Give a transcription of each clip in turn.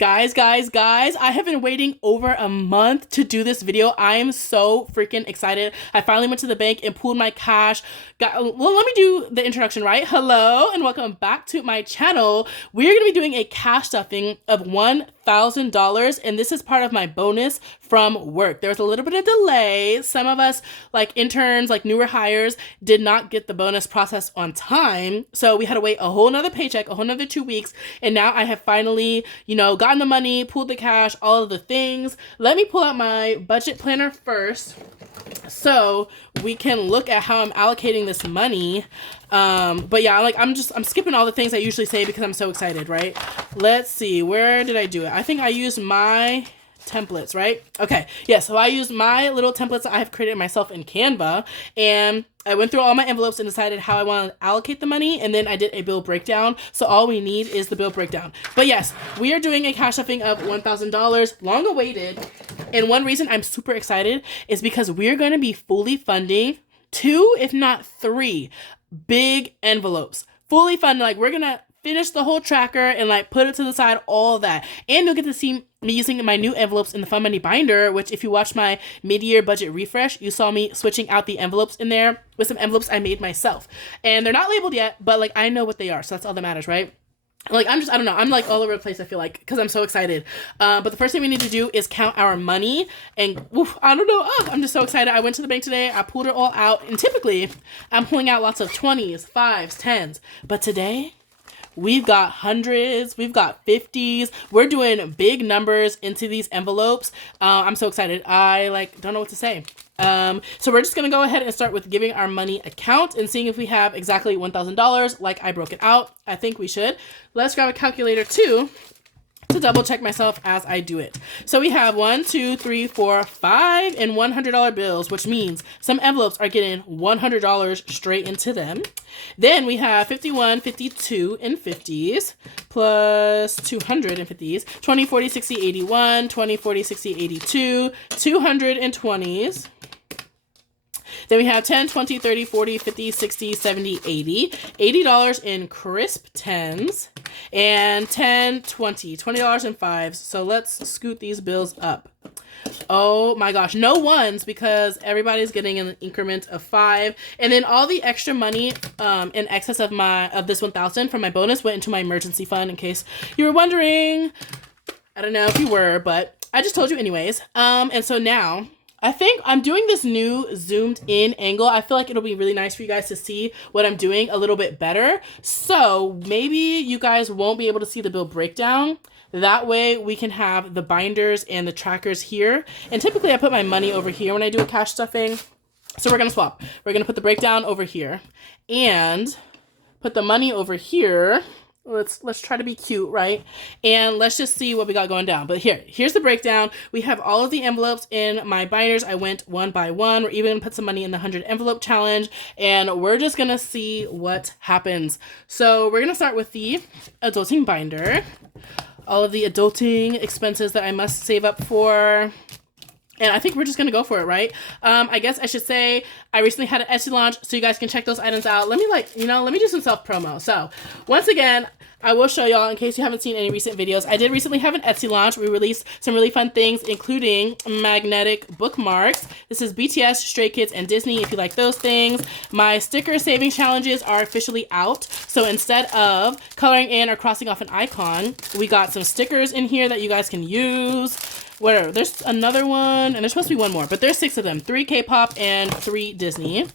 Guys, I have been waiting over a month to do this video. I am so freaking excited. I finally went to the bank and pulled my cash. Well, let me do the introduction, right? Hello and welcome back to my channel. We're going to be doing a cash stuffing of $1,000, and this is part of my bonus from work. There was a little bit of delay. Some of us, like interns, like newer hires, did not get the bonus process on time. So we had to wait a whole nother paycheck, a whole nother 2 weeks. And now I have finally, gotten the money, pulled the cash, all of the things. Let me pull out my budget planner first so we can look at how I'm allocating this money. But yeah, I'm skipping all the things I usually say because I'm so excited, right? Let's see, where did I do it? I think I used my templates, right? Okay, yeah, so I used my little templates that I have created myself in Canva, and I went through all my envelopes and decided how I want to allocate the money, and then I did a bill breakdown. So all we need is the bill breakdown. But yes, we are doing a cash stuffing of $1,000, long awaited. And one reason I'm super excited is because we're going to be fully funding 2, if not 3 big envelopes. Fully funded, like we're going to finish the whole tracker and put it to the side, all that. And you'll get to see me using my new envelopes in the Fun Money binder, which if you watch my mid-year budget refresh, you saw me switching out the envelopes in there with some envelopes I made myself. And they're not labeled yet, but I know what they are. So that's all that matters, right? I don't know. I'm all over the place, I feel like, because I'm so excited. But the first thing we need to do is count our money. And I don't know. Oh, I'm just so excited. I went to the bank today. I pulled it all out. And typically, I'm pulling out lots of 20s, 5s, 10s. But today, we've got hundreds, we've got 50s. We're doing big numbers into these envelopes. I'm so excited. I don't know what to say. So we're just going to go ahead and start with giving our money a count and seeing if we have exactly $1,000 like I broke it out. I think we should. Let's grab a calculator too to double check myself as I do it. So we have 1, 2, 3, 4, 5 and $100 bills, which means some envelopes are getting $100 straight into them. Then we have 51, 52 and 50s plus 200 and 50s, 20, 40, 60, 81, 20, 40, 60, 82, 220s. Then we have 10, 20, 30, 40, 50, 60, 70, 80. $80 in crisp 10s. And 10, 20. $20 in 5s. So let's scoot these bills up. Oh my gosh. No ones because everybody's getting an increment of 5. And then all the extra money in excess of this 1,000 from my bonus went into my emergency fund, in case you were wondering. I don't know if you were, but I just told you anyways. And so now I think I'm doing this new zoomed in angle. I feel like it'll be really nice for you guys to see what I'm doing a little bit better. So maybe you guys won't be able to see the bill breakdown. That way we can have the binders and the trackers here. And typically I put my money over here when I do a cash stuffing. So we're going to swap. We're going to put the breakdown over here and put the money over here. Let's try to be cute, right? And let's just see what we got going down. But here's the breakdown. We have all of the envelopes in my binders. I went one by one. We're even gonna put some money in the 100 envelope challenge, and we're just gonna see what happens. So we're gonna start with the adulting binder. All of the adulting expenses that I must save up for. And I think we're just going to go for it, right? I guess I should say I recently had an Etsy launch, so you guys can check those items out. Let me let me do some self-promo. So once again, I will show y'all in case you haven't seen any recent videos. I did recently have an Etsy launch. We released some really fun things, including magnetic bookmarks. This is BTS, Stray Kids, and Disney, if you like those things. My sticker saving challenges are officially out. So instead of coloring in or crossing off an icon, we got some stickers in here that you guys can use. Whatever. There's another one, and there's supposed to be one more, but there's 6 of them. 3 K-pop and 3 Disney.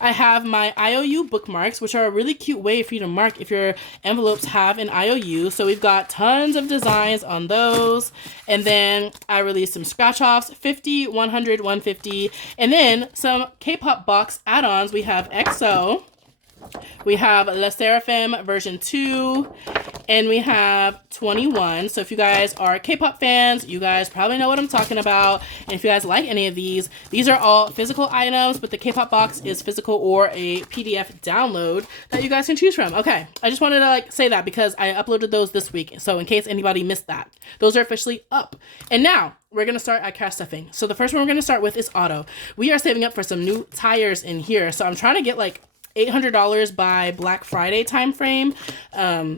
I have my IOU bookmarks, which are a really cute way for you to mark if your envelopes have an IOU. So we've got tons of designs on those. And then I released some scratch-offs, 50, 100, 150. And then some K-pop box add-ons. We have EXO. We have Le Seraphim version 2, and we have 21. So if you guys are K-pop fans, you guys probably know what I'm talking about. And if you guys like any of these are all physical items, but the K-pop box is physical or a PDF download that you guys can choose from. Okay, I just wanted to say that because I uploaded those this week. So in case anybody missed that, those are officially up. And now we're going to start at cash stuffing. So the first one we're going to start with is auto. We are saving up for some new tires in here. So I'm trying to get $800 by Black Friday time frame,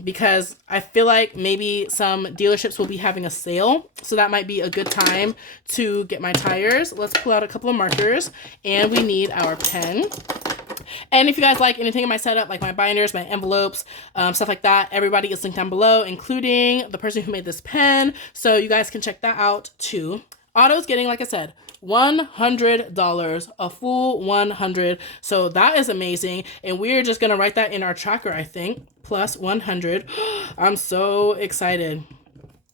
because I feel like maybe some dealerships will be having a sale. So that might be a good time to get my tires. Let's pull out a couple of markers, and we need our pen. And if you guys like anything in my setup, like my binders, my envelopes, stuff like that, everybody is linked down below, including the person who made this pen. So you guys can check that out too. Otto's getting, like I said, $100, a full 100. So that is amazing. And we're just going to write that in our tracker, I think, plus 100. I'm so excited.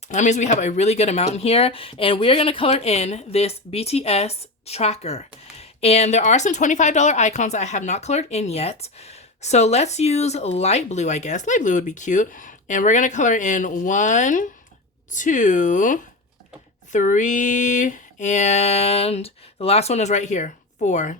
That means we have a really good amount in here. And we're going to color in this BTS tracker. And there are some $25 icons that I have not colored in yet. So let's use light blue, I guess. Light blue would be cute. And we're going to color in 1, 2, 3, and the last one is right here, 4.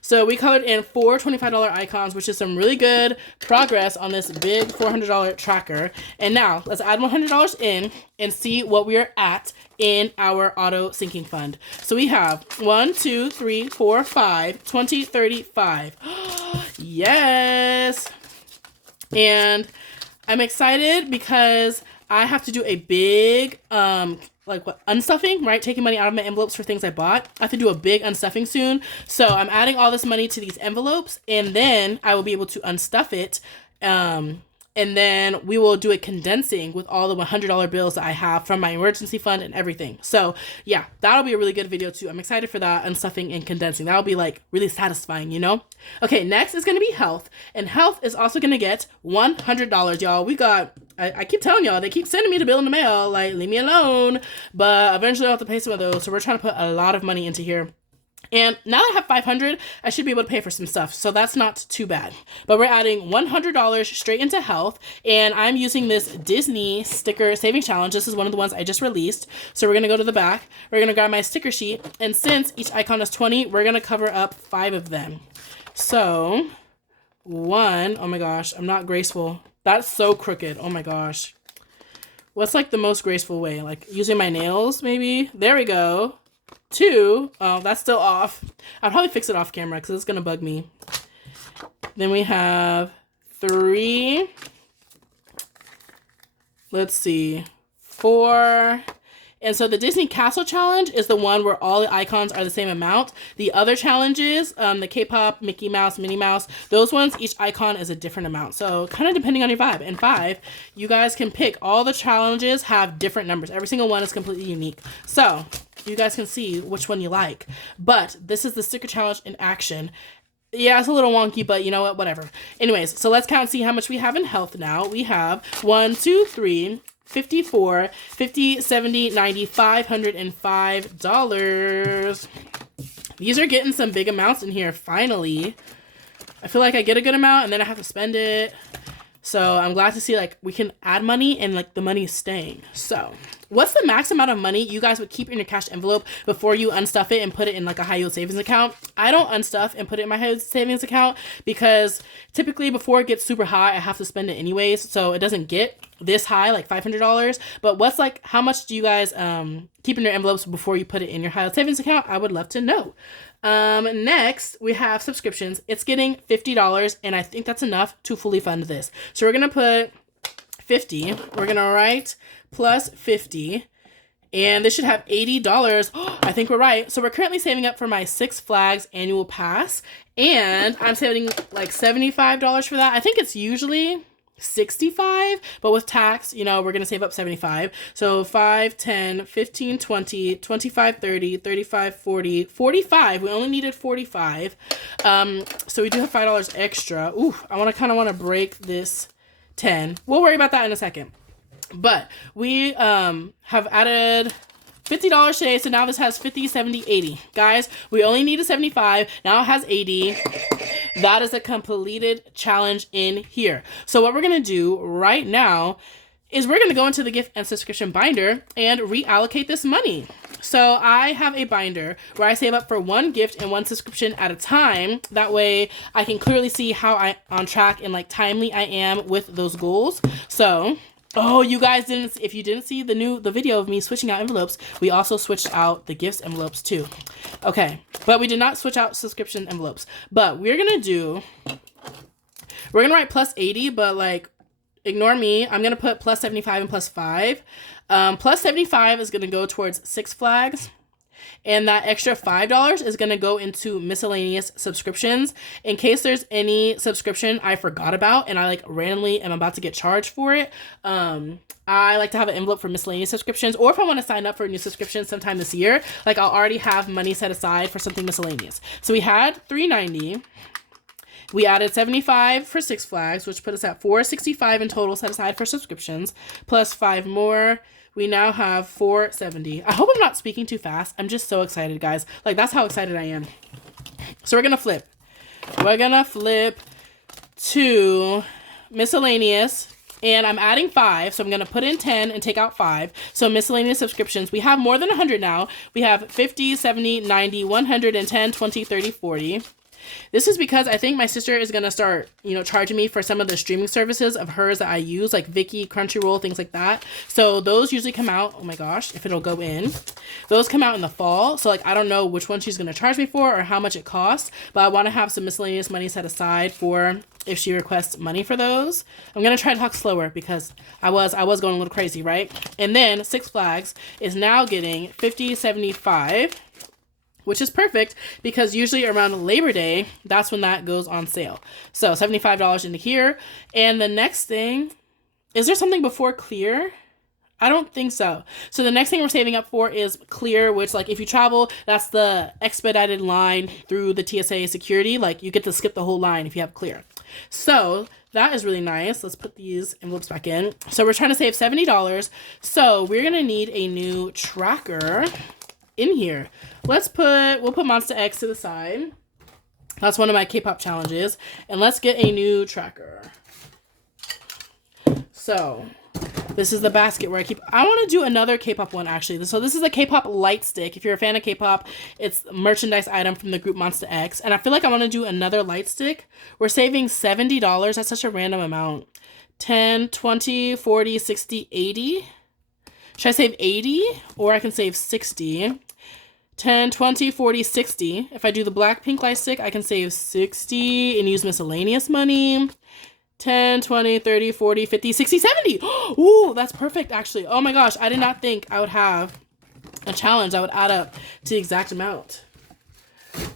So we colored in 4 $25 icons, which is some really good progress on this big $400 tracker. And now let's add $100 in and see what we are at in our auto sinking fund. So we have 1, 2, 3, 4, 5, 20, 35. Yes. And I'm excited because I have to do a big, unstuffing, right? Taking money out of my envelopes for things I bought. I have to do a big unstuffing soon. So I'm adding all this money to these envelopes, and then I will be able to unstuff it. And then we will do a condensing with all the $100 bills that I have from my emergency fund and everything. So yeah, that'll be a really good video too. I'm excited for that, unstuffing and condensing. That'll be like really satisfying, you know? Okay, next is gonna be health. And health is also gonna get $100, y'all. We got, I keep telling y'all, they keep sending me the bill in the mail, like leave me alone. But eventually I'll have to pay some of those. So we're trying to put a lot of money into here. And now that I have 500, I should be able to pay for some stuff. So that's not too bad. But we're adding $100 straight into health. And I'm using this Disney sticker saving challenge. This is one of the ones I just released. So we're going to go to the back. We're going to grab my sticker sheet. And since each icon is 20, we're going to cover up 5 of them. So 1, oh my gosh, I'm not graceful. That's so crooked. Oh my gosh. What's like the most graceful way? Like using my nails maybe? There we go. 2, oh, that's still off. I'll probably fix it off camera because it's going to bug me. Then we have 3. Let's see. 4. And so the Disney Castle Challenge is the one where all the icons are the same amount. The other challenges, the K-pop, Mickey Mouse, Minnie Mouse, those ones, each icon is a different amount. So kind of depending on your vibe. And 5, you guys can pick. All the challenges have different numbers. Every single one is completely unique. So you guys can see which one you like. But this is the sticker challenge in action. Yeah, it's a little wonky, but you know what? Whatever. Anyways, so let's count and see how much we have in health now. We have 1, 2, 3... 54, 50, 70, 90, $505. These are getting some big amounts in here, finally. I feel like I get a good amount and then I have to spend it. So I'm glad to see like we can add money and like the money is staying. So what's the max amount of money you guys would keep in your cash envelope before you unstuff it and put it in like a high yield savings account? I don't unstuff and put it in my high yield savings account because typically before it gets super high, I have to spend it anyways. So it doesn't get this high, like $500. But what's like, how much do you guys keep in your envelopes before you put it in your high yield savings account? I would love to know. Next we have subscriptions. It's getting $50 and I think that's enough to fully fund this. So we're going to put 50. We're going to write plus 50 and this should have $80. I think we're right. So we're currently saving up for my Six Flags annual pass and I'm saving like $75 for that. I think it's usually $65, but with tax, you know, we're going to save up $75. So 5, 10, 15, 20, 25, 30, 35, 40, 45. We only needed 45. So we do have $5 extra. Ooh, I kind of want to break this 10. We'll worry about that in a second. But we have added $50 today, so now this has 50, 70, 80. Guys, we only needed 75. Now it has 80. That is a completed challenge in here. So what we're going to do right now is we're going to go into the gift and subscription binder and reallocate this money. So I have a binder where I save up for 1 gift and 1 subscription at a time. That way I can clearly see how on track and like timely I am with those goals. So oh, you guys if you didn't see the video of me switching out envelopes, we also switched out the gifts envelopes too. Okay, but we did not switch out subscription envelopes. But we're gonna do We're going to write plus 80, but like, ignore me. I'm going to put plus 75 and plus 5. Plus 75 is going to go towards Six Flags. And that extra $5 is going to go into miscellaneous subscriptions in case there's any subscription I forgot about and I like randomly am about to get charged for it. I like to have an envelope for miscellaneous subscriptions, or if I want to sign up for a new subscription sometime this year, like I'll already have money set aside for something miscellaneous. So we had $390. We added $75 for Six Flags, which put us at $465 in total set aside for subscriptions, plus 5 more. We now have $470. I hope I'm not speaking too fast. I'm just so excited, guys. Like, that's how excited I am. So we're going to flip. We're going to flip to miscellaneous. And I'm adding 5. So I'm going to put in 10 and take out 5. So miscellaneous subscriptions. We have more than 100 now. We have 50, 70, 90, 110, 20, 30, 40. This is because I think my sister is going to start, charging me for some of the streaming services of hers that I use, like Viki, Crunchyroll, things like that. So those usually come out, oh my gosh, if it'll go in. Those come out in the fall. So like, I don't know which one she's going to charge me for or how much it costs, but I want to have some miscellaneous money set aside for if she requests money for those. I'm going to try to talk slower because I was going a little crazy, right? And then Six Flags is now getting 50, 75, which is perfect because usually around Labor Day, that's when that goes on sale. So $75 into here. And the next thing, is there something before Clear? I don't think so. So the next thing we're saving up for is Clear, which like if you travel, that's the expedited line through the TSA security. Like you get to skip the whole line if you have Clear. So that is really nice. Let's put these envelopes back in. So we're trying to save $70. So we're going to need a new tracker in here. We'll put Monster X to the side. That's one of my K-pop challenges. And let's get a new tracker. So this is the basket where I want to do another K-pop one actually. So this is a K-pop light stick. If you're a fan of K-pop, it's a merchandise item from the group Monster X. And I feel like I want to do another light stick. We're saving $70. That's such a random amount. 10, 20, 40, 60, 80. Should I save 80 or I can save 60? 10, 20, 40, 60. If I do the black pink light stick, I can save 60 and use miscellaneous money. 10, 20, 30, 40, 50, 60, 70. Ooh, that's perfect, actually. Oh my gosh, I did not think I would have a challenge that would add up to the exact amount.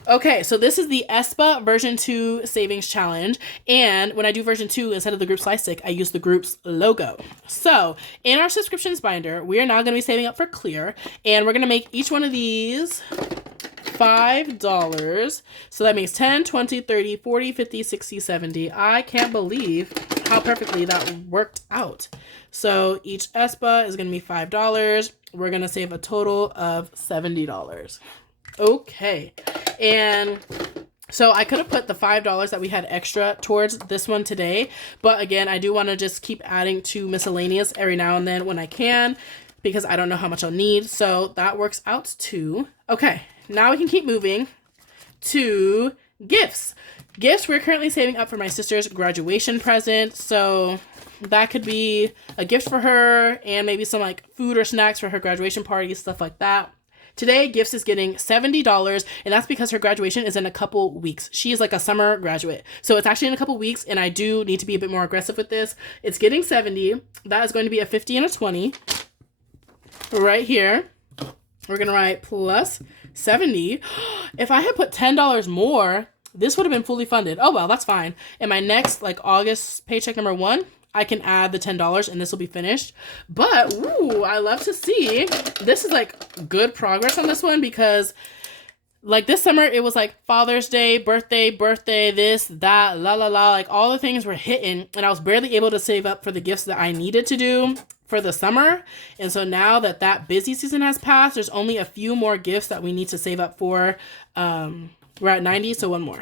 Okay, so this is the aespa version 2 savings challenge. And when I do version 2, instead of the group's light stick, I use the group's logo. So in our subscriptions binder, we are now going to be saving up for Clear. And we're going to make each one of these $5. So that makes 10, 20, 30, 40, 50, 60, 70. I can't believe how perfectly that worked out. So each aespa is going to be $5. We're going to save a total of $70. Okay. And so I could have put the $5 that we had extra towards this one today. But again, I do want to just keep adding to miscellaneous every now and then when I can, because I don't know how much I'll need. So that works out too. Okay. Now we can keep moving to gifts. Gifts, we're currently saving up for my sister's graduation present. So that could be a gift for her and maybe some like food or snacks for her graduation party, stuff like that. Today, Gifts is getting $70, and that's because her graduation is in a couple weeks. She is like a summer graduate. So it's actually in a couple weeks, and I do need to be a bit more aggressive with this. It's getting 70. That is going to be a 50 and a 20. Right here, we're going to write plus 70. If I had put $10 more, this would have been fully funded. Oh, well, that's fine. In my next, like, August paycheck number 1, I can add the $10 and this will be finished. But, ooh, I love to see. This is like good progress on this one because like this summer, it was like Father's Day, birthday, this, that, la, la, la. Like all the things were hitting and I was barely able to save up for the gifts that I needed to do for the summer. And so now that that busy season has passed, there's only a few more gifts that we need to save up for. We're at 90, so one more.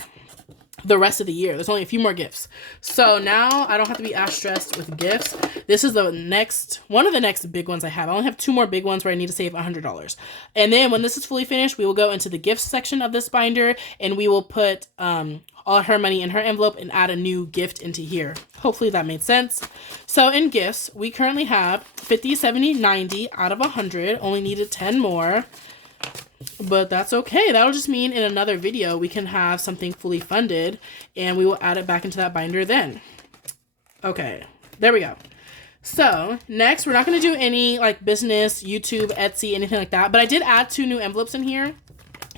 The rest of the year. There's only a few more gifts. So now I don't have to be as stressed with gifts. This is one of the next big ones I have. I only have 2 more big ones where I need to save $100. And then when this is fully finished, we will go into the gifts section of this binder and we will put all her money in her envelope and add a new gift into here. Hopefully that made sense. So in gifts, we currently have 50, 70, 90 out of 100. Only needed 10 more. but that's okay. That'll just mean in another video we can have something fully funded and we will add it back into that binder then. Okay, there we go. So next, we're not going to do any like business, YouTube, Etsy, anything like that, but I did add 2 new envelopes in here.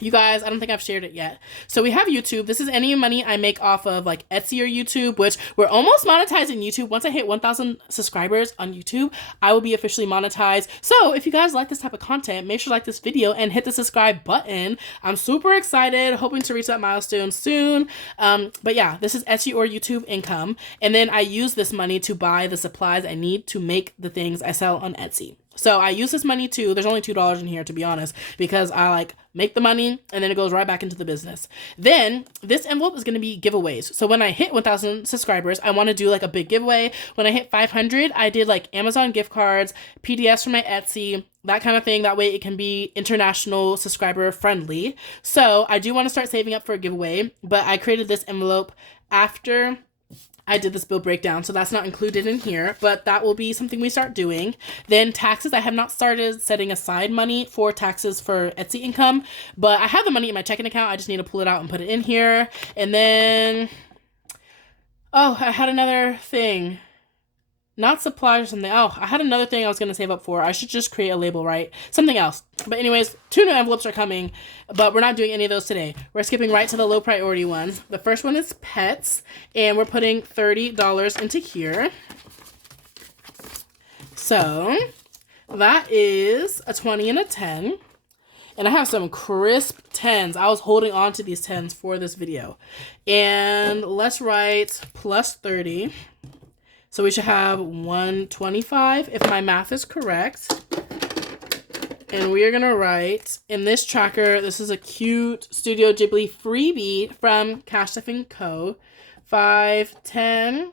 You guys, I don't think I've shared it yet. So we have YouTube. This is any money I make off of like Etsy or YouTube, which we're almost monetizing YouTube. Once I hit 1,000 subscribers on YouTube, I will be officially monetized. So if you guys like this type of content, make sure to like this video and hit the subscribe button. I'm super excited, hoping to reach that milestone soon. But yeah, this is Etsy or YouTube income. And then I use this money to buy the supplies I need to make the things I sell on Etsy. So I use this money too. There's only $2 in here, to be honest, because I like make the money and then it goes right back into the business. Then this envelope is going to be giveaways. So when I hit 1,000 subscribers, I want to do like a big giveaway. When I hit 500, I did like Amazon gift cards, PDFs for my Etsy, that kind of thing. That way it can be international subscriber friendly. So I do want to start saving up for a giveaway, but I created this envelope after I did this bill breakdown, so that's not included in here, but that will be something we start doing. Then taxes, I have not started setting aside money for taxes for Etsy income, but I have the money in my checking account. I just need to pull it out and put it in here. And then, oh, I had another thing. Not supplies or something. Oh, I had another thing I was going to save up for. I should just create a label, right? Something else. But anyways, 2 new envelopes are coming, but we're not doing any of those today. We're skipping right to the low priority ones. The first one is pets, and we're putting $30 into here. So that is a 20 and a 10. And I have some crisp 10s. I was holding on to these 10s for this video. And let's write plus 30. So we should have 125 if my math is correct. And we are going to write in this tracker, this is a cute Studio Ghibli freebie from Cash Stuff & Co. 5, 10,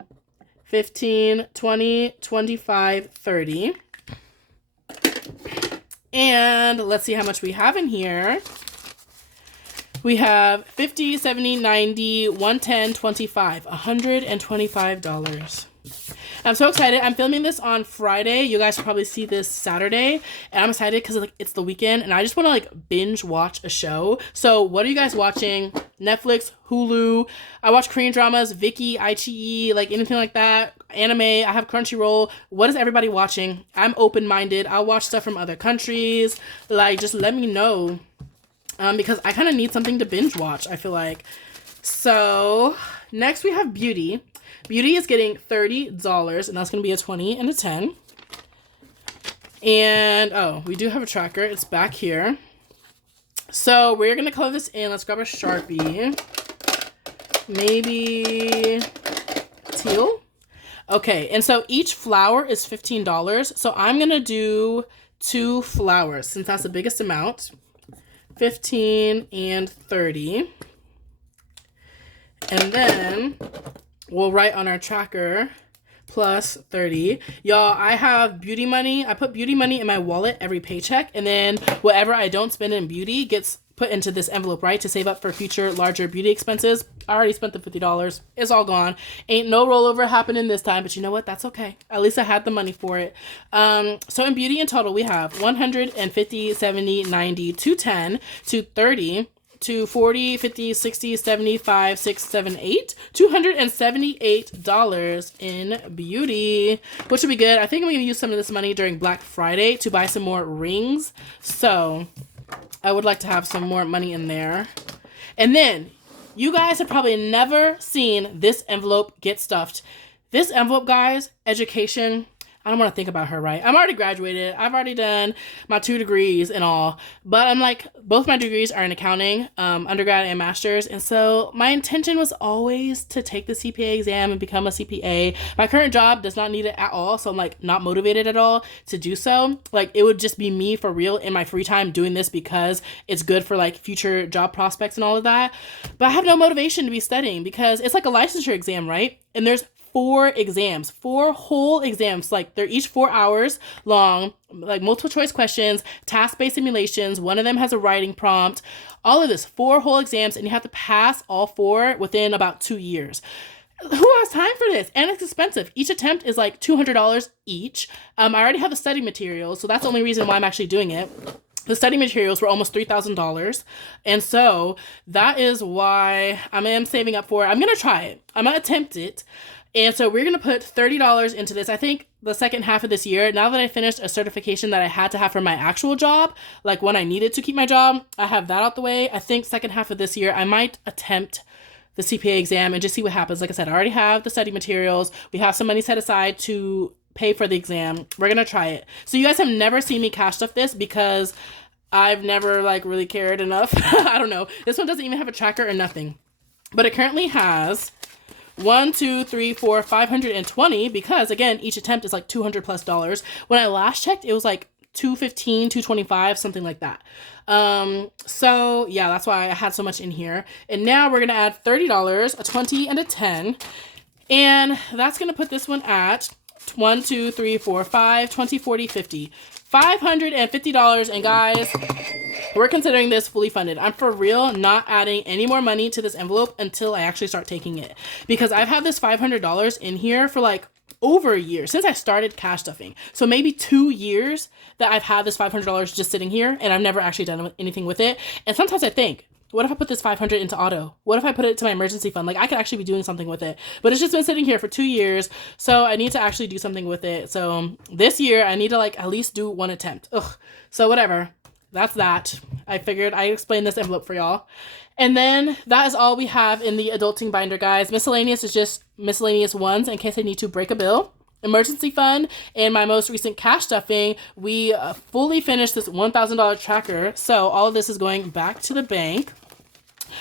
15, 20, 25, 30. And let's see how much we have in here. We have 50, 70, 90, 110, 25, $125. I'm so excited. I'm filming this on Friday. You guys will probably see this Saturday. And I'm excited because like it's the weekend and I just want to like binge watch a show. So what are you guys watching? Netflix, Hulu. I watch Korean dramas, Viki, iQIYI, like anything like that. Anime. I have Crunchyroll. What is everybody watching? I'm open-minded. I'll watch stuff from other countries. Like just let me know. Because I kind of need something to binge watch, I feel like. So next we have Beauty. Beauty is getting $30, and that's going to be a 20 and a 10. And, oh, we do have a tracker. It's back here. So we're going to color this in. Let's grab a Sharpie. Maybe teal. Okay, and so each flower is $15. So I'm going to do 2 flowers since that's the biggest amount. 15 and 30. And then we'll write on our tracker plus 30. Y'all, I have beauty money. I put beauty money in my wallet every paycheck, and then whatever I don't spend in beauty gets put into this envelope, right, to save up for future larger beauty expenses. I already spent the $50. It's all gone. Ain't no rollover happening this time, but you know what? That's okay. At least I had the money for it. So in beauty in total, we have 150, 70, 90, 210, 230, to 40, 50, 60, 75, 6, 7, 8, $278 in beauty, which would be good. I think I'm going to use some of this money during Black Friday to buy some more rings. So I would like to have some more money in there. And then you guys have probably never seen this envelope get stuffed. This envelope, guys, education. I don't want to think about her, right? I'm already graduated. I've already done my 2 degrees and all. But I'm like, both my degrees are in accounting, undergrad and master's. And so my intention was always to take the CPA exam and become a CPA. My current job does not need it at all. So I'm like not motivated at all to do so. Like it would just be me for real in my free time doing this because it's good for like future job prospects and all of that. But I have no motivation to be studying because it's like a licensure exam, right? And there's 4 exams, 4 whole exams. Like they're each 4 hours long, like multiple choice questions, task-based simulations. One of them has a writing prompt, all of this, 4 whole exams, and you have to pass all 4 within about 2 years. Who has time for this? And it's expensive. Each attempt is like $200 each. I already have the study materials, so that's the only reason why I'm actually doing it. The study materials were almost $3,000. And so that is why I am saving up for it. I'm going to try it. I'm going to attempt it. And so we're going to put $30 into this. I think the second half of this year, now that I finished a certification that I had to have for my actual job, like when I needed to keep my job, I have that out the way. I think second half of this year, I might attempt the CPA exam and just see what happens. Like I said, I already have the study materials. We have some money set aside to pay for the exam. We're going to try it. So you guys have never seen me cash stuff this because I've never like really cared enough. I don't know. This one doesn't even have a tracker or nothing. But it currently has 520 because again, each attempt is like $200+. When I last checked, it was like 215, 225, something like that. So yeah, that's why I had so much in here. And now we're going to add $30, a 20 and a 10. And that's going to put this one at 1, 2, 3, 4, 5, 20, 40, 50. $550. And guys, we're considering this fully funded. I'm for real not adding any more money to this envelope until I actually start taking it. Because I've had this $500 in here for like over a year since I started cash stuffing. So maybe 2 years that I've had this $500 just sitting here and I've never actually done anything with it. And sometimes I think, what if I put this 500 into auto? What if I put it to my emergency fund? Like I could actually be doing something with it, but it's just been sitting here for 2 years. So I need to actually do something with it. So this year I need to like at least do one attempt. Ugh. So whatever. That's that. I figured I explained this envelope for y'all. And then that is all we have in the adulting binder, guys. Miscellaneous is just miscellaneous ones in case I need to break a bill. Emergency fund and my most recent cash stuffing, we fully finished this $1,000 tracker. So all of this is going back to the bank.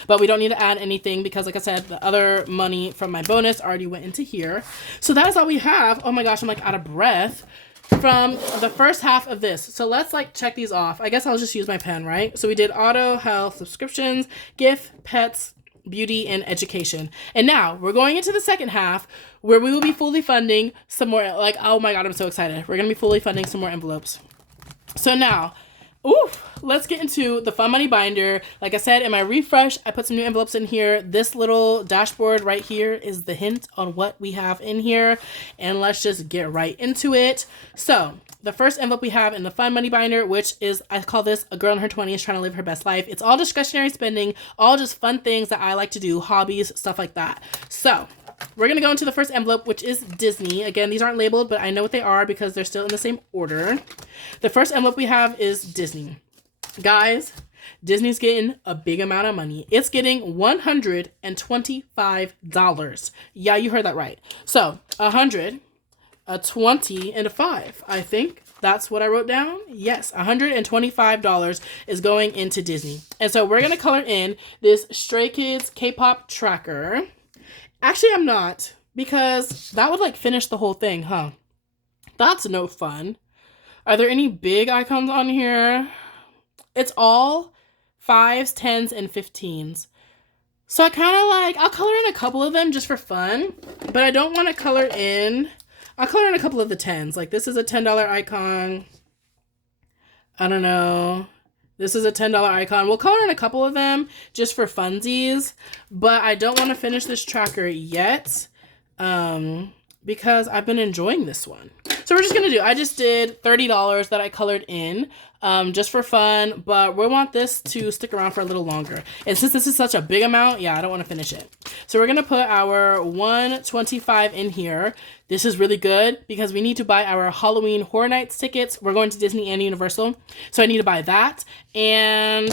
But we don't need to add anything because, like I said, the other money from my bonus already went into here. So that is all we have. Oh my gosh, I'm like out of breath from the first half of this. So let's like check these off. I guess I'll just use my pen, right? So we did auto, health, subscriptions, gift, pets, beauty, and education. And now we're going into the second half where we will be fully funding some more. Like, oh my God, I'm so excited. We're going to be fully funding some more envelopes. So now, let's get into the fun money binder. Like I said, in my refresh, I put some new envelopes in here. This little dashboard right here is the hint on what we have in here. And let's just get right into it. So the first envelope we have in the fun money binder, which is, I call this a girl in her 20s trying to live her best life. It's all discretionary spending, all just fun things that I like to do, hobbies, stuff like that. So we're going to go into the first envelope, which is Disney. Again, these aren't labeled, but I know what they are because they're still in the same order. The first envelope we have is Disney. Guys, Disney's getting a big amount of money. It's getting $125. Yeah, you heard that right. So 100, a 20, and a 5. I think that's what I wrote down. Yes, $125 is going into Disney. And so we're going to color in this Stray Kids K-pop tracker. Actually, I'm not, because that would like finish the whole thing, huh? That's no fun. Are there any big icons on here? It's all 5s, 10s, and 15s. So I kind of like, I'll color in a couple of them just for fun, but I don't want to color in. I'll color in a couple of the 10s. Like this is a $10 icon. I don't know. This is a $10 icon. We'll color in a couple of them just for funsies, but I don't want to finish this tracker yet because I've been enjoying this one. So we're just going to do, I just did $30 that I colored in just for fun, but we want this to stick around for a little longer. And since this is such a big amount, yeah, I don't want to finish it. So we're going to put our 125 in here. This is really good because we need to buy our Halloween Horror Nights tickets. We're going to Disney and Universal. So I need to buy that. And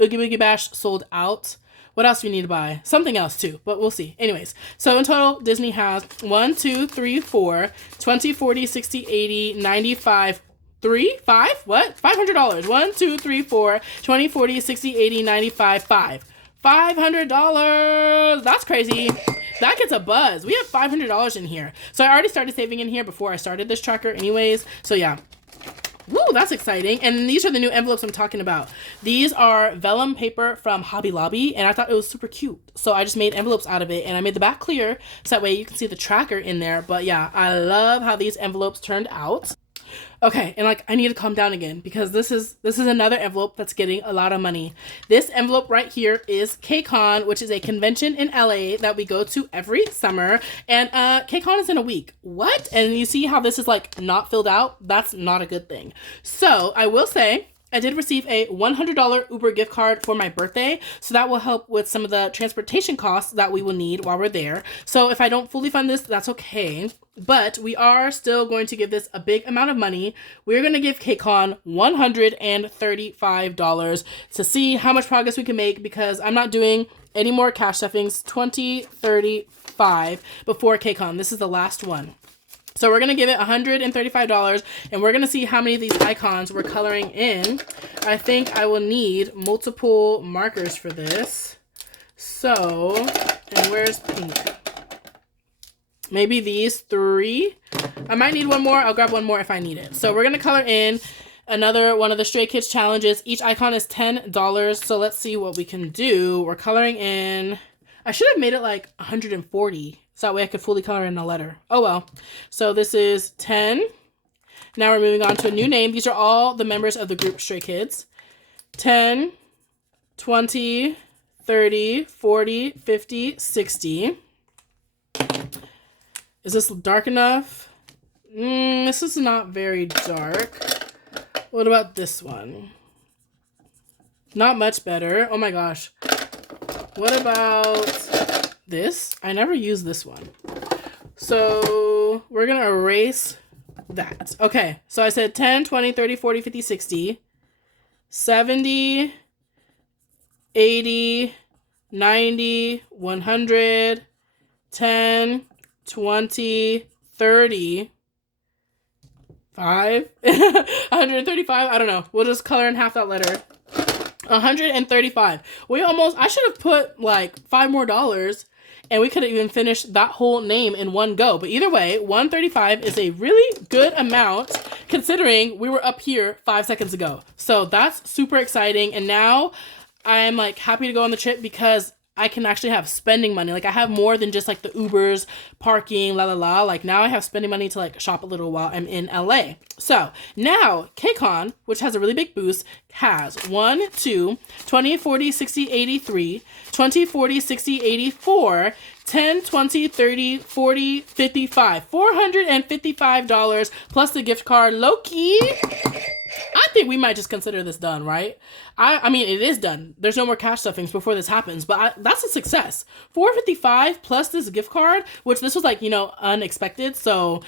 Oogie Boogie Bash sold out. What else do we need to buy? Something else too, but we'll see. Anyways, so in total, Disney has 1, 2, 3, 4, 20, 40, 60, 80, 95, 3, 5, what? $500. 1, 2, 3, 4, 20, 40, 60, 80, 95, 5. $500. That's crazy. That gets a buzz. We have $500 in here. So I already started saving in here before I started this tracker anyways. So yeah. Woo, that's exciting. And these are the new envelopes I'm talking about. These are vellum paper from Hobby Lobby, and I thought it was super cute. So I just made envelopes out of it, and I made the back clear so that way you can see the tracker in there. But yeah, I love how these envelopes turned out. Okay, and like I need to calm down again because this is another envelope that's getting a lot of money. This envelope right here is KCON, which is a convention in LA that we go to every summer. And KCON is in a week. What? And you see how this is like not filled out? That's not a good thing. So I will say I did receive a $100 Uber gift card for my birthday, so that will help with some of the transportation costs that we will need while we're there. So if I don't fully fund this, that's okay. But we are still going to give this a big amount of money. We're going to give KCON $135 to see how much progress we can make, because I'm not doing any more cash stuffings. 20, 35 before KCON. This is the last one. So we're going to give it $135, and we're going to see how many of these icons we're coloring in. I think I will need multiple markers for this. So, and where's pink? Maybe these 3. I might need one more. I'll grab one more if I need it. So we're going to color in another one of the Stray Kids challenges. Each icon is $10. So let's see what we can do. We're coloring in... I should have made it like 140. So that way I could fully color in a letter. Oh well. So this is 10. Now we're moving on to a new name. These are all the members of the group Stray Kids. 10, 20, 30, 40, 50, 60. Is this dark enough? This is not very dark. What about this one? Not much better. Oh my gosh. What about this? I never used this one. So we're going to erase that. Okay. So I said 10, 20, 30, 40, 50, 60, 70, 80, 90, 100, 10, 20, 30, 5, 135. I don't know. We'll just color in half that letter. 135. I should have put like $5 more, and we could have even finished that whole name in one go. But either way, 135 is a really good amount considering we were up here 5 seconds ago. So that's super exciting. And now I'm like happy to go on the trip because I can actually have spending money. Like I have more than just like the Ubers, parking, la la la. Like now I have spending money to like shop a little while I'm in LA. So now KCON, which has a really big boost, has 1, 2, 20, 40, 60, 83, 20, 40, 60, 84, 10, 20, 30, 40, 55, $455 plus the gift card. Low-key, I think we might just consider this done, right? I mean, it is done. There's no more cash stuffings before this happens, but that's a success. $455 plus this gift card, which this was like, you know, unexpected. So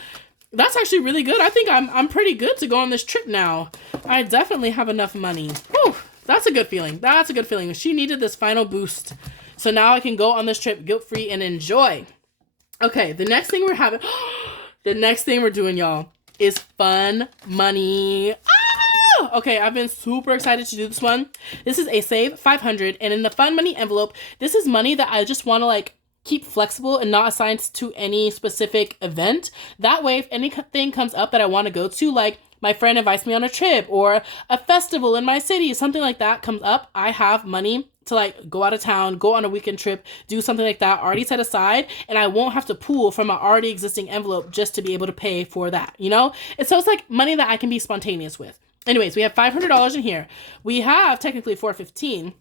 that's actually really good. I think I'm pretty good to go on this trip now. I definitely have enough money. Whew, that's a good feeling. That's a good feeling. She needed this final boost. So now I can go on this trip guilt-free and enjoy. Okay, the next thing we're doing, y'all, is fun money. Okay, I've been super excited to do this one. This is a save 500, and in the fun money envelope, this is money that I just want to like keep flexible and not assigned to any specific event. That way, if anything comes up that I want to go to, like my friend invites me on a trip or a festival in my city, something like that comes up, I have money to like go out of town, go on a weekend trip, do something like that already set aside, and I won't have to pull from my already existing envelope just to be able to pay for that, you know? And so it's like money that I can be spontaneous with. Anyways, we have $500 in here. We have technically $415.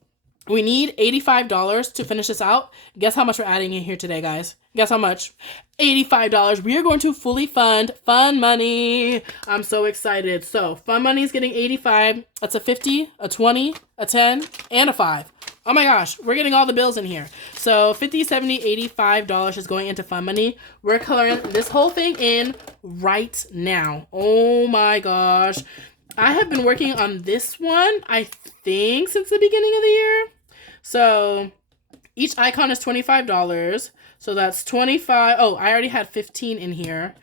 We need $85 to finish this out. Guess how much we're adding in here today, guys? Guess how much? $85. We are going to fully fund fun money. I'm so excited. So fun money is getting 85. That's a 50, a 20, a 10, and a 5. Oh my gosh, we're getting all the bills in here. So $50, $70, $85 is going into fun money. We're coloring this whole thing in right now. Oh my gosh. I have been working on this one, I think, since the beginning of the year. So each icon is $25. So that's 25. Oh, I already had 15 in here.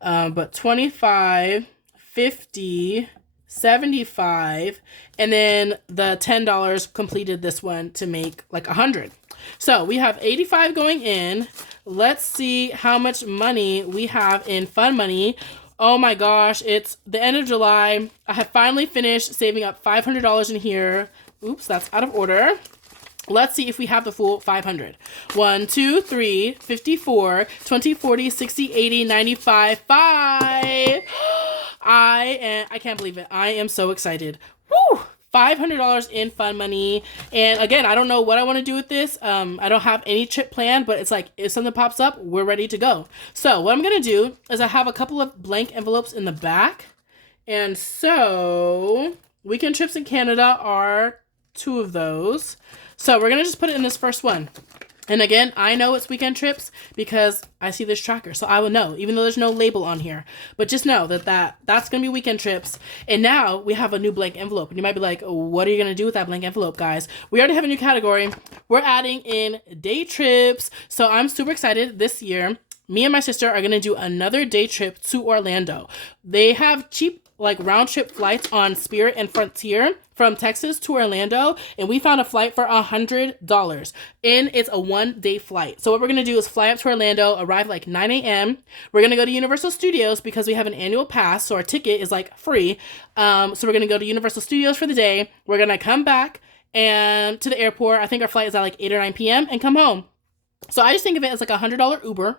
But 25, 50, 75, and then the $10 completed this one to make like 100. So we have 85 going in. Let's see how much money we have in fun money. Oh my gosh, it's the end of July. I have finally finished saving up $500 in here. Oops, that's out of order. Let's see if we have the full 500. 1, 2, 3, 54, 20, 40, 60, 80, 95, 5. I can't believe it. I am so excited. Woo! $500 in fun money. And again, I don't know what I want to do with this. I don't have any trip planned, but it's like if something pops up, we're ready to go. So what I'm going to do is I have a couple of blank envelopes in the back. And so weekend trips in Canada are 2 of those. So we're going to just put it in this first one. And again, I know it's weekend trips because I see this tracker, so I will know, even though there's no label on here. But just know that's going to be weekend trips. And now we have a new blank envelope. And you might be like, what are you going to do with that blank envelope, guys? We already have a new category. We're adding in day trips. So I'm super excited this year. Me and my sister are going to do another day trip to Orlando. They have cheap round trip flights on Spirit and Frontier from Texas to Orlando, and we found a flight for $100, and it's a 1-day flight. So what we're gonna do is fly up to Orlando, arrive 9 a.m. We're gonna go to Universal Studios because we have an annual pass, so our ticket is free. So we're gonna go to Universal Studios for the day. We're gonna come back and to the airport. I think our flight is at 8 or 9 p.m. and come home. So I just think of it as a $100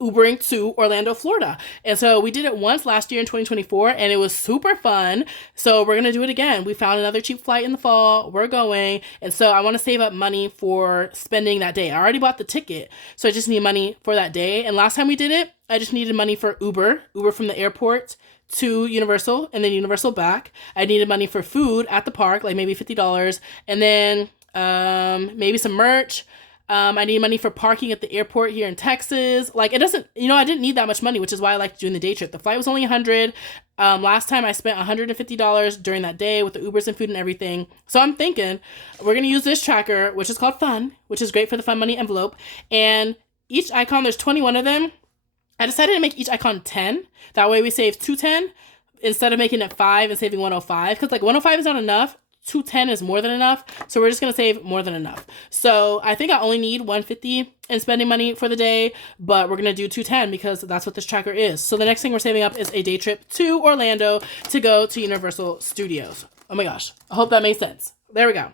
Ubering to Orlando, Florida. And so we did it once last year in 2024 and it was super fun. So we're going to do it again. We found another cheap flight in the fall. We're going. And so I want to save up money for spending that day. I already bought the ticket, so I just need money for that day. And last time we did it, I just needed money for Uber from the airport to Universal and then Universal back. I needed money for food at the park, maybe $50. And then maybe some merch. I need money for parking at the airport here in Texas. It doesn't, I didn't need that much money, which is why I liked doing the day trip. The flight was only $100. Last time I spent $150 during that day with the Ubers and food and everything. So I'm thinking we're going to use this tracker, which is called Fun, which is great for the Fun Money envelope. And each icon, there's 21 of them. I decided to make each icon 10. That way we save 210 instead of making it 5 and saving 105. Because 105 is not enough. 210 is more than enough, so we're just gonna save more than enough. So I think I only need 150 in spending money for the day, but we're gonna do 210 because that's what this tracker is. So the next thing we're saving up is a day trip to Orlando to go to Universal Studios. Oh my gosh, I hope that made sense. There we go.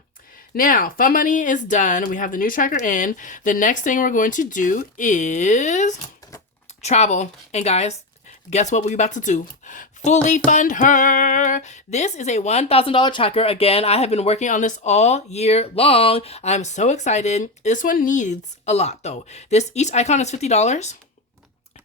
Now, Fun Money is done. We have the new tracker in. The next thing we're going to do is travel. And guys, guess what we're about to do? Fully fund her. This is a $1,000 tracker. Again, I have been working on this all year long. I'm so excited. This one needs a lot though. Each icon is $50.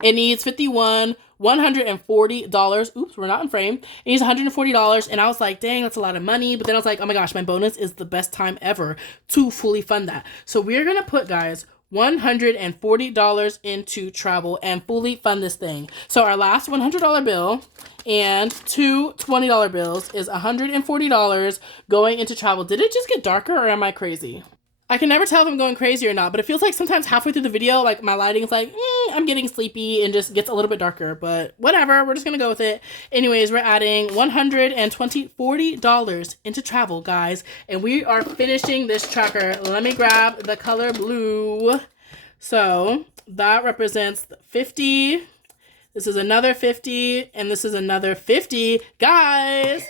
It needs $140. Oops, we're not in frame. It needs $140. And I was like, dang, that's a lot of money. But then I was like, oh my gosh, my bonus is the best time ever to fully fund that. So we're going to put, guys, $140 into travel and fully fund this thing. So our last $100 bill and 2 $20 bills is $140 going into travel. Did it just get darker or am I crazy? I can never tell if I'm going crazy or not, but it feels like sometimes halfway through the video, my lighting is I'm getting sleepy and just gets a little bit darker, but whatever, we're just gonna go with it. Anyways, we're adding $40 into travel, guys, and we are finishing this tracker. Let me grab the color blue. So that represents 50. This is another 50, and this is another 50. Guys,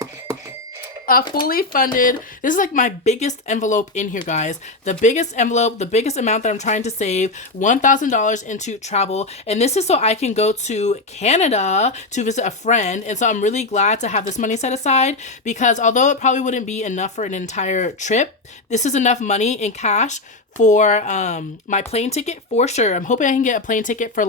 fully funded. This is my biggest envelope in here, guys. The biggest envelope, the biggest amount that I'm trying to save, $1,000 into travel. And this is so I can go to Canada to visit a friend. And so I'm really glad to have this money set aside because although it probably wouldn't be enough for an entire trip, this is enough money in cash for my plane ticket for sure. I'm hoping I can get a plane ticket for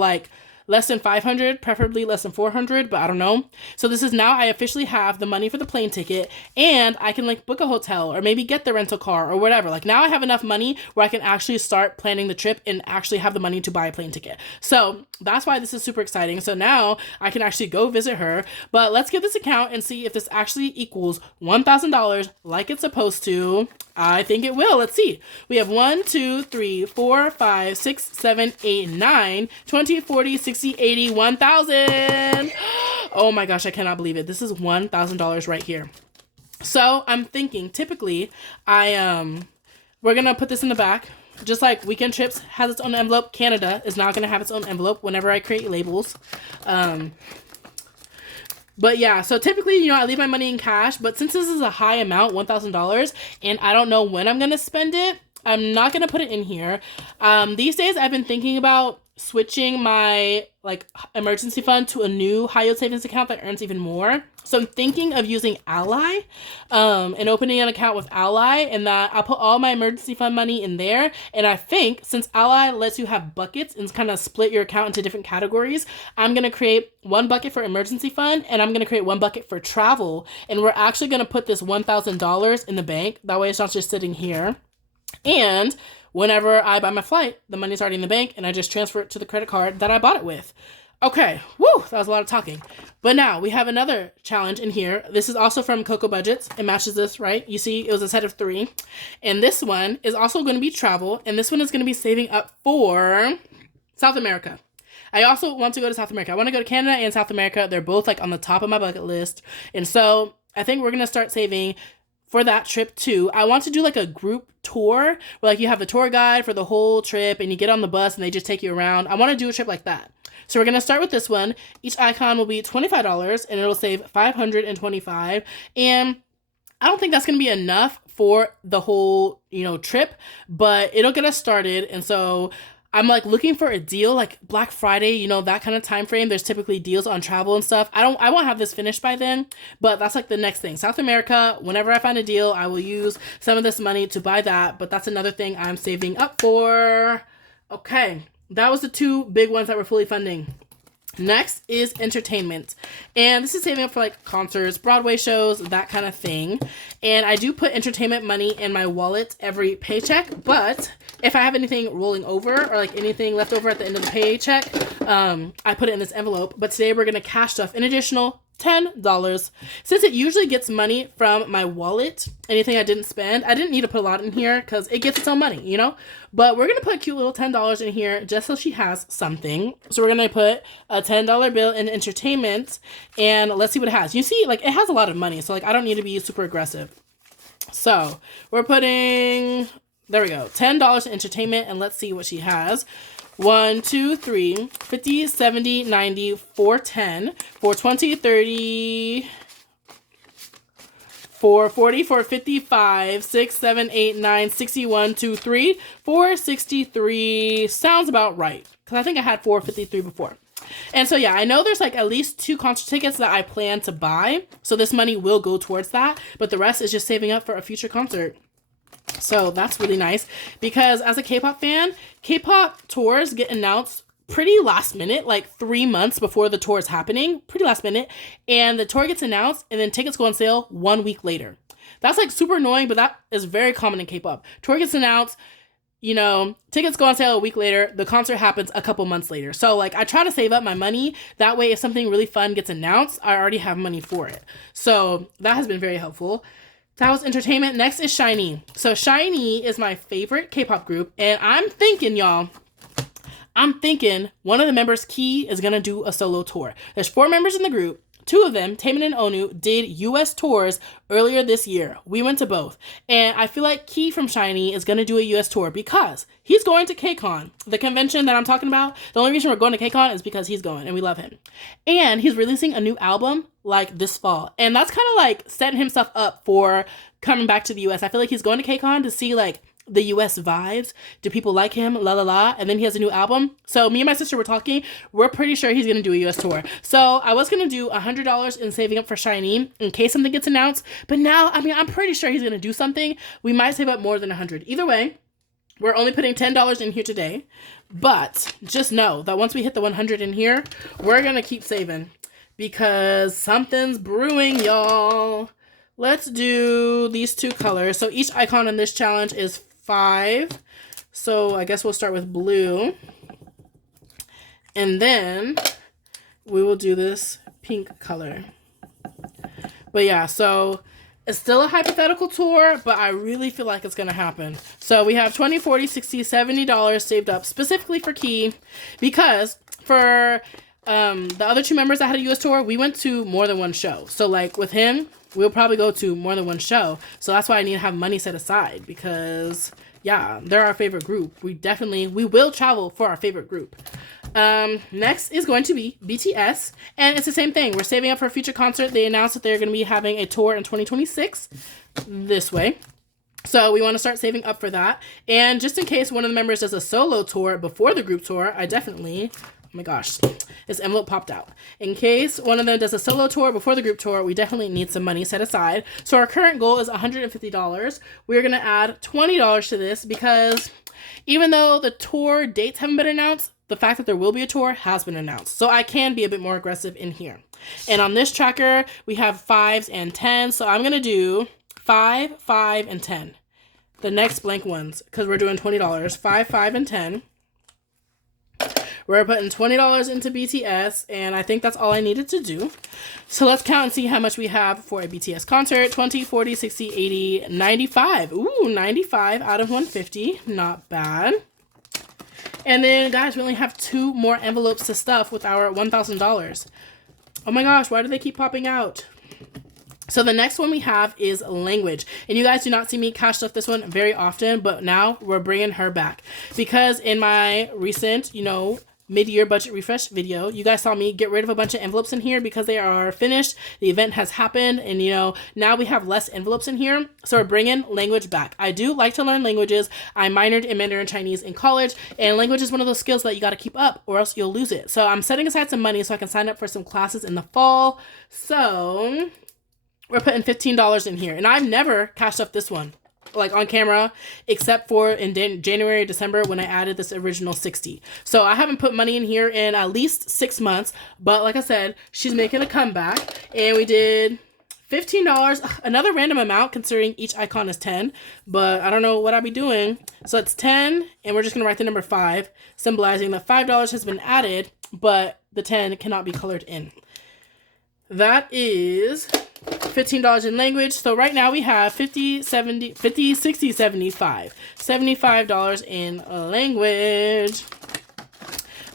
less than 500, preferably less than 400, but I don't know. So this is now I officially have the money for the plane ticket and I can book a hotel or maybe get the rental car or whatever. Now I have enough money where I can actually start planning the trip and actually have the money to buy a plane ticket. So that's why this is super exciting. So now I can actually go visit her, but let's give this account and see if this actually equals $1,000 like it's supposed to. I think it will. Let's see. We have 1, 2, 3, 4, 5, 6, 7, 8, 9, 20, 40, 60, 80, 1,000. Oh my gosh, I cannot believe it. This is $1,000 right here. So I'm thinking typically we're going to put this in the back. Just like Weekend Trips has its own envelope, Canada is not going to have its own envelope whenever I create labels. But yeah, so typically, I leave my money in cash, but since this is a high amount, $1,000, and I don't know when I'm going to spend it, I'm not going to put it in here. These days, I've been thinking about switching my like emergency fund to a new high yield savings account that earns even more. So I'm thinking of using Ally, and opening an account with Ally, and that I'll put all my emergency fund money in there. And I think since Ally lets you have buckets and kind of split your account into different categories, I'm going to create one bucket for emergency fund, and I'm going to create one bucket for travel. And we're actually going to put this $1,000 in the bank. That way it's not just sitting here. And whenever I buy my flight, the money's already in the bank, and I just transfer it to the credit card that I bought it with. Okay, woo, that was a lot of talking. But now we have another challenge in here. This is also from Cocoa Budgets. It matches this, right? You see, it was a set of 3. And this one is also going to be travel, and this one is going to be saving up for South America. I also want to go to South America. I want to go to Canada and South America. They're both like on the top of my bucket list. And so I think we're going to start saving for that trip too. I want to do like a group tour where like you have the tour guide for the whole trip and you get on the bus and they just take you around. I want to do a trip like that. So we're going to start with this one. Each icon will be $25 and it'll save $525. And I don't think that's going to be enough for the whole, trip, but it'll get us started. And so I'm like looking for a deal like Black Friday, that kind of time frame. There's typically deals on travel and stuff. I won't have this finished by then, but that's like the next thing. South America, whenever I find a deal, I will use some of this money to buy that, but that's another thing I'm saving up for. Okay, that was the 2 big ones that we're fully funding. Next is entertainment. And this is saving up for like concerts, Broadway shows, that kind of thing. And I do put entertainment money in my wallet every paycheck, but if I have anything rolling over or like anything left over at the end of the paycheck, I put it in this envelope. But today we're going to cash stuff an additional $10. Since it usually gets money from my wallet, anything I didn't spend, I didn't need to put a lot in here because it gets its own money, But we're going to put a cute little $10 in here just so she has something. So we're going to put a $10 bill in entertainment and let's see what it has. You see, like it has a lot of money. So like I don't need to be super aggressive. So we're putting, there we go, $10 in entertainment and let's see what she has. 1, 2, 3, 50, 70, 90, 410, 420, 30, 440, 455, 6, 7, 8, 9, 61, 2, 3, 463. Sounds about right. Because I think I had 453 before. And so, yeah, I know there's like at least 2 concert tickets that I plan to buy. So this money will go towards that. But the rest is just saving up for a future concert. So that's really nice because as a K-pop fan, K-pop tours get announced pretty last minute, like 3 months before the tour is happening, pretty last minute. And the tour gets announced and then tickets go on sale 1 week later. That's like super annoying, but that is very common in K-pop. Tour gets announced, tickets go on sale a week later. The concert happens a couple months later. So like I try to save up my money. That way, if something really fun gets announced, I already have money for it. So that has been very helpful. That was entertainment. Next is SHINee. So SHINee is my favorite K-pop group. And I'm thinking, y'all, one of the members, Key, is going to do a solo tour. There's 4 members in the group. 2 of them, Taemin and Onu, did US tours earlier this year. We went to both. And I feel like Key from SHINee is going to do a US tour because he's going to KCON, the convention that I'm talking about. The only reason we're going to KCON is because he's going and we love him. And he's releasing a new album like this fall. And that's kind of like setting himself up for coming back to the US. I feel like he's going to KCON to see like the US vibes. Do people like him? La la la. And then he has a new album. So me and my sister were talking. We're pretty sure he's going to do a US tour. So I was going to do $100 in saving up for SHINee in case something gets announced. But now, I'm pretty sure he's going to do something. We might save up more than 100. Either way, we're only putting $10 in here today. But just know that once we hit the 100 in here, we're going to keep saving because something's brewing, y'all. Let's do these 2 colors. So each icon in this challenge is 5. So I guess we'll start with blue. And then we will do this pink color. But yeah, so it's still a hypothetical tour, but I really feel like it's going to happen. So we have $20, $40, $60, $70 saved up specifically for Key because for the other 2 members that had a US tour, we went to more than 1 show. So like with him, we'll probably go to more than 1 show. So that's why I need to have money set aside because, yeah, they're our favorite group. We will travel for our favorite group. Next is going to be BTS. And it's the same thing. We're saving up for a future concert. They announced that they're going to be having a tour in 2026 this way. So we want to start saving up for that. And just in case one of the members does a solo tour before the group tour, I definitely, oh my gosh, this envelope popped out. In case one of them does a solo tour before the group tour, we definitely need some money set aside. So our current goal is $150. We're going to add $20 to this because even though the tour dates haven't been announced, the fact that there will be a tour has been announced. So I can be a bit more aggressive in here. And on this tracker, we have 5s and 10s. So I'm going to do 5, 5, and 10. The next blank ones, because we're doing $20. 5, 5, and 10. We're putting $20 into BTS, and I think that's all I needed to do. So let's count and see how much we have for a BTS concert. 20, 40, 60, 80, 95. Ooh, 95 out of 150. Not bad. And then, guys, we only have 2 more envelopes to stuff with our $1,000. Oh my gosh, why do they keep popping out? So the next one we have is language. And you guys do not see me cash stuff this one very often, but now we're bringing her back. Because in my recent, mid-year budget refresh video, you guys saw me get rid of a bunch of envelopes in here because they are finished. The event has happened and, now we have less envelopes in here. So we're bringing language back. I do like to learn languages. I minored in Mandarin Chinese in college, and language is one of those skills that you got to keep up or else you'll lose it. So I'm setting aside some money so I can sign up for some classes in the fall. So we're putting $15 in here, and I've never cashed up this one like on camera except for in January, December when I added this original 60. So I haven't put money in here in at least 6 months, but like I said, she's making a comeback, and we did $15, another random amount considering each icon is 10, but I don't know what I'll be doing. So it's 10, and we're just gonna write the number 5, symbolizing that $5 has been added, but the 10 cannot be colored in. That is $15 in language. So right now we have 50, 60, 75. $75 in language.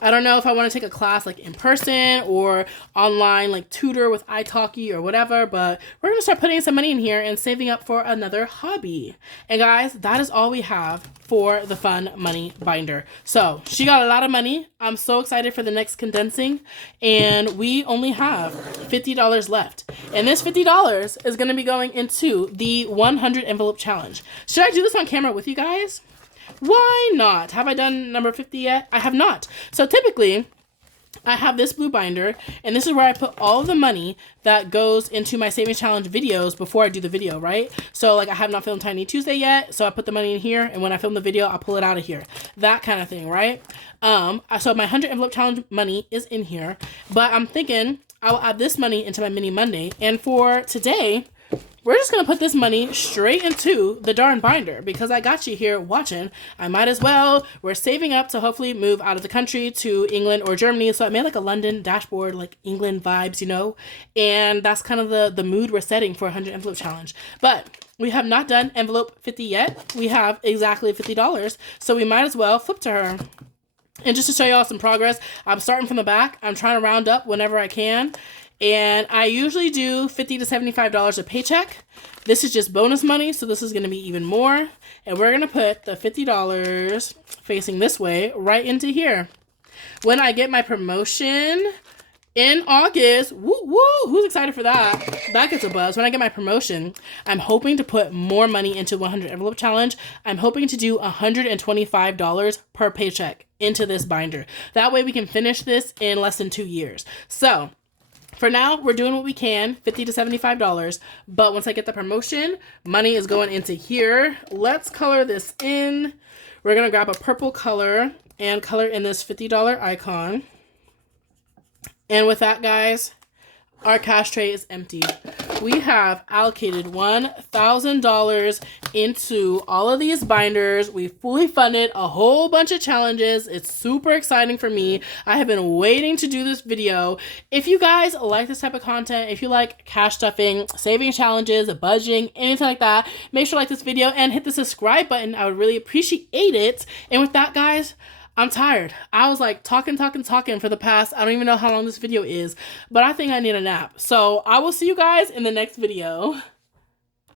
I don't know if I want to take a class like in person or online, like tutor with italki or whatever, but we're going to start putting some money in here and saving up for another hobby. And guys, that is all we have for the Fun Money Binder. So she got a lot of money. I'm so excited for the next condensing, and we only have $50 left. And this $50 is going to be going into the 100 envelope challenge. Should I do this on camera with you guys? Why not? Have I done number 50 yet? I have not. So typically, I have this blue binder, and this is where I put all of the money that goes into my savings challenge videos before I do the video, right? So like I have not filmed Tiny Tuesday yet, so I put the money in here, and when I film the video, I'll pull it out of here. That kind of thing, right? So my 100 envelope challenge money is in here, but I'm thinking I will add this money into my mini Monday, and for today, we're just going to put this money straight into the darn binder because I got you here watching. I might as well. We're saving up to hopefully move out of the country to England or Germany. So I made like a London dashboard, like England vibes, and that's kind of the mood we're setting for 100 envelope challenge. But we have not done envelope 50 yet. We have exactly $50. So we might as well flip to her. And just to show y'all some progress, I'm starting from the back. I'm trying to round up whenever I can. And I usually do $50 to $75 a paycheck. This is just bonus money, so this is going to be even more. And we're going to put the $50 facing this way right into here. When I get my promotion in August, woo woo, who's excited for that? That gets a buzz. When I get my promotion, I'm hoping to put more money into 100 envelope challenge. I'm hoping to do $125 per paycheck into this binder. That way we can finish this in less than 2 years. So for now, we're doing what we can, $50 to $75, but once I get the promotion, money is going into here. Let's color this in. We're going to grab a purple color and color in this $50 icon. And with that, guys, our cash tray is empty. We have allocated $1,000 into all of these binders. We fully funded a whole bunch of challenges. It's super exciting for me. I have been waiting to do this video. If you guys like this type of content, if you like cash stuffing, saving challenges, budgeting, anything like that, make sure to like this video and hit the subscribe button. I would really appreciate it. And with that, guys, I'm tired. I was like talking for the past, I don't even know how long this video is, but I think I need a nap. So I will see you guys in the next video.